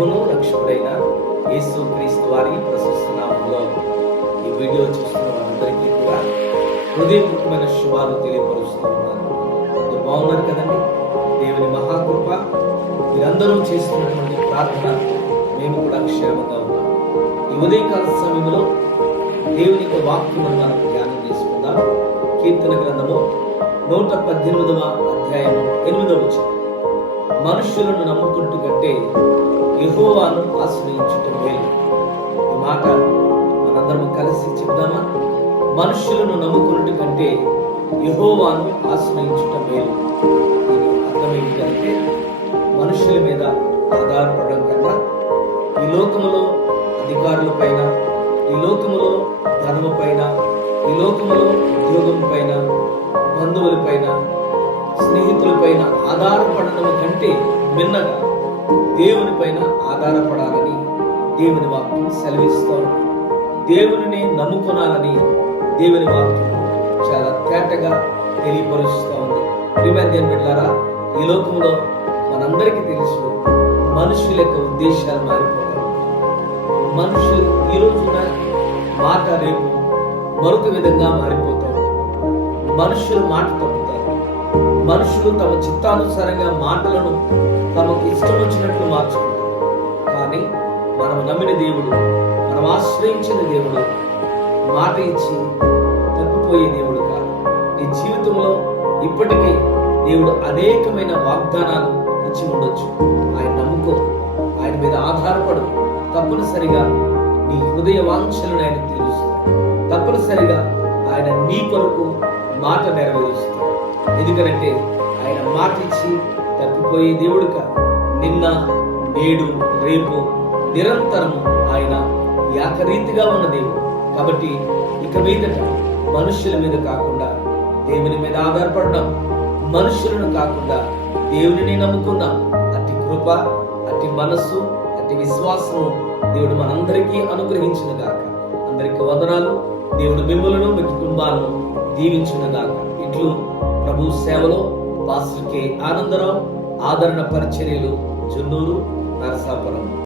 ప్రభులో రక్షకుడైన యేసు క్రీస్తు వారి ప్రశస్తనామంలో ఈ వీడియో చూస్తున్న వారందరికీ కూడా హృదయపూర్వకమైన శుభాలు తెలియపరుస్తూ ఉన్నాను. అందరూ బాగున్నారు కదండి? దేవుని మహాకృప మీరందరూ చేస్తున్నటువంటి ప్రార్థన మేము కూడా క్షేమంగా ఉన్నాం. ఈ ఉదయకాల సమయంలో దేవుని యొక్క వాక్యమును మనం ధ్యానం చేసుకుందాం. కీర్తన గ్రంథము నూట పద్దెనిమిదవ అధ్యాయము ఎనిమిదవ వచనం. మనుషులను నమ్ముకుంటూ కంటే యెహోవాను ఆశ్రయించుట మేలు ఈ మాట మనందరం కలిసి చెప్దామా? మనుషులను నమ్ముకున్నట్టు కంటే యహోవాను ఆశ్రయించటం మేలు అర్థం మనుషుల మీద ఆధారపడడం కన్నా ఈ లోకములో అధికారుల పైన ఈ లోకములో ధనము పైన ఈ లోకములో ఉద్యోగం పైన బంధువుల పైన స్నేహితుల పైన ఆధారపడడం కంటే మిన్నగా దేవుని పైన ఆధారపడాలని దేవుని వాక్యం సెలవిస్తాం దేవుని నమ్ముకునాలని దేవుని వాక్యం చాలా తేటగా తెలియపరుస్తూ ఉంది ప్రిమధ్యం బిడ్డారా ఈ లోకంలో మనందరికీ తెలుసు మనుషుల యొక్క ఉద్దేశాలు మారిపోతాయి. మనుషులు ఈ రోజున మాట రేపు మరొక విధంగా మారిపోతారు మనుషులు మాట తప్పుతారు మనుషులు తమ చిత్తానుసారంగా మాటలను తమకు ఇష్టం వచ్చినట్లు మార్చుకుంటారు. కానీ మనం నమ్మిన దేవుడు మనం ఆశ్రయించిన దేవుడు మాట ఇచ్చి తప్పిపోయే దేవుడు కాదు. నీ జీవితంలో ఇప్పటికీ దేవుడు అనేకమైన వాగ్దానాలు ఇచ్చి ఉండొచ్చు. ఆయన నమ్ముకో ఆయన మీద ఆధారపడు. తప్పనిసరిగా నీ హృదయ వాంఛలను ఆయన తీరుస్తాడు. తప్పనిసరిగా ఆయన నీ కొరకు మాట నెరవేరుస్తాడు. ఎందుకంటే ఆయన మాట ఇచ్చి తప్పిపోయే దేవుడు కాదు. నిన్న నేడు రేపు నిరంతరము ఆయన యాకరీతిగా ఉన్న దేవుడు. కాబట్టి ఇక మీదట మనుషుల మీద కాకుండా దేవుని మీద ఆధారపడడం మనుషులను కాకుండా దేవుని నమ్ముకుందాం. అట్టి కృప అట్టి మనస్సు అట్టి విశ్వాసం దేవుడు మనందరికీ అనుగ్రహించిన గాక అందరికీ వదనాలు. దేవుడు మిమ్మలను మీ కుటుంబాలను దీవించిన గాక ఇట్లు ప్రభు సేవలో పాస్టర్ కె ఆనందరావు ఆదరణ పరిచర్యలు జున్నూరు నరసాపురం.